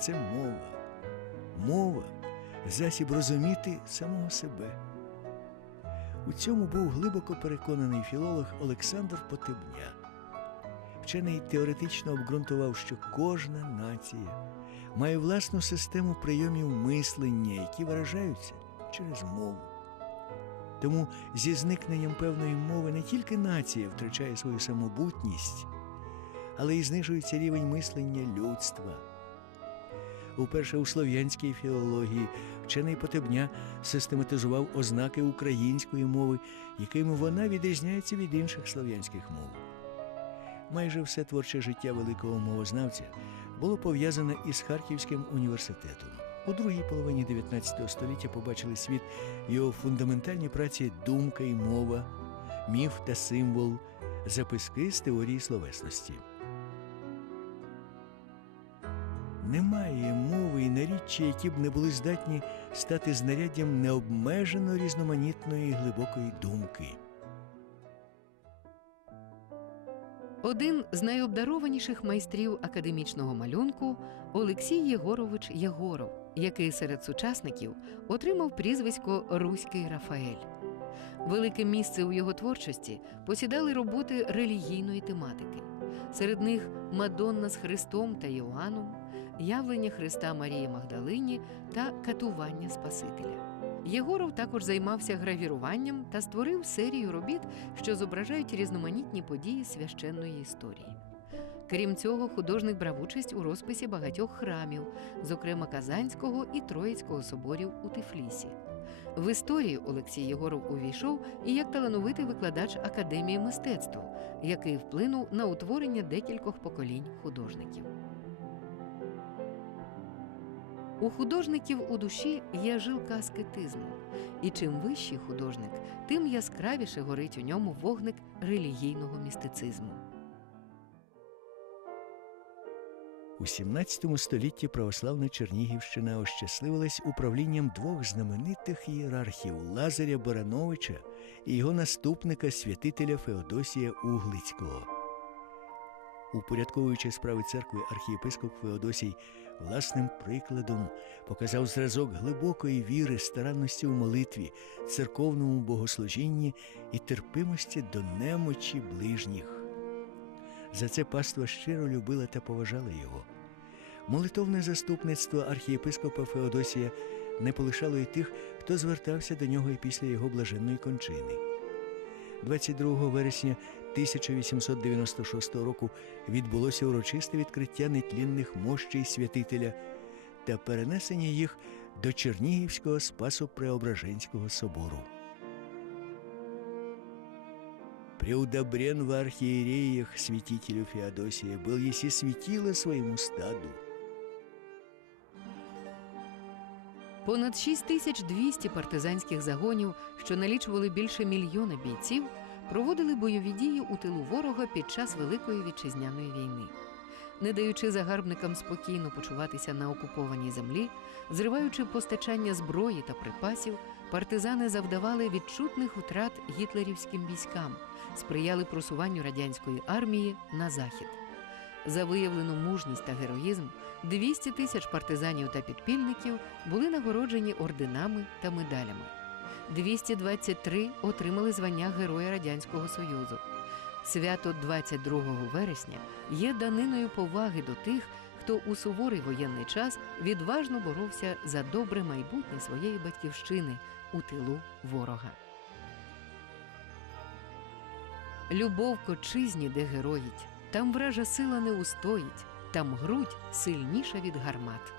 Це мова. Мова засіб розуміти самого себе. У цьому був глибоко переконаний філолог Олександр Потебня. Вчений теоретично обґрунтував, що кожна нація має власну систему прийомів мислення, які виражаються через мову. Тому зі зникненням певної мови не тільки нація втрачає свою самобутність, але й знижується рівень мислення людства. Уперше у слов'янській філології вчений Потебня систематизував ознаки української мови, якими вона відрізняється від інших слов'янських мов. Майже все творче життя великого мовознавця було пов'язане із Харківським університетом. У другій половині 19 століття побачили світ його фундаментальні праці Думка і мова, міф та символ, записки з теорії словесності. Немає мови і наріччя, які б не були здатні стати знаряддям необмежено різноманітної глибокої думки. Один з найобдарованіших майстрів академічного малюнку Олексій Єгорович Єгоров, який серед сучасників отримав прізвисько Руський Рафаель. Велике місце у його творчості посідали роботи релігійної тематики. Серед них Мадонна з Христом та Йоанном, явлення Христа Марії Магдалині та катування Спасителя. Єгоров також займався гравіруванням та створив серію робіт, що зображають різноманітні події священної історії. Крім цього, художник брав участь у розписі багатьох храмів, зокрема Казанського і Троїцького соборів у Тифлісі. В історію Олексій Єгоров увійшов і як талановитий викладач Академії мистецтв, який вплинув на утворення декількох поколінь художників. У художників у душі є жилка аскетизму, і чим вищий художник, тим яскравіше горить у ньому вогник релігійного містицизму. У 17 столітті православна Чернігівщина ощасливилась управлінням двох знаменитих ієрархів Лазаря Барановича і його наступника святителя Феодосія Углицького. Упорядковуючи справи церкви, архієпископ Феодосій власним прикладом показав зразок глибокої віри, старанності у молитві, церковному богослужінні і терпимості до немочі ближніх. За це паства щиро любила та поважала його. Молитовне заступництво архієпископа Феодосія не полишало й тих, хто звертався до нього і після його блаженної кончини. 22 вересня 1896 року відбулося урочисте відкриття нетлінних мощей святителя та перенесення їх до Чернігівського Спасо-Преображенського собору. Преудобрен в архиереях святителю Феодосия был еси светило своему стаду. Понад 6200 партизанських загонів, що налічували більше мільйона бійців, проводили бойові дії у тилу ворога під час Великої вітчизняної війни. Не даючи загарбникам спокійно почуватися на окупованій землі, зриваючи постачання зброї та припасів, партизани завдавали відчутних втрат гітлерівським військам, сприяли просуванню радянської армії на захід. За виявлену мужність та героїзм 200 тисяч партизанів та підпільників були нагороджені орденами та медалями. 223 отримали звання Героя Радянського Союзу. Свято 22 вересня є даниною поваги до тих, хто у суворий воєнний час відважно боровся за добре майбутнє своєї батьківщини у тилу ворога. Любов к отчизні, де героїть, там вража сила не устоїть, там грудь сильніша від гармат.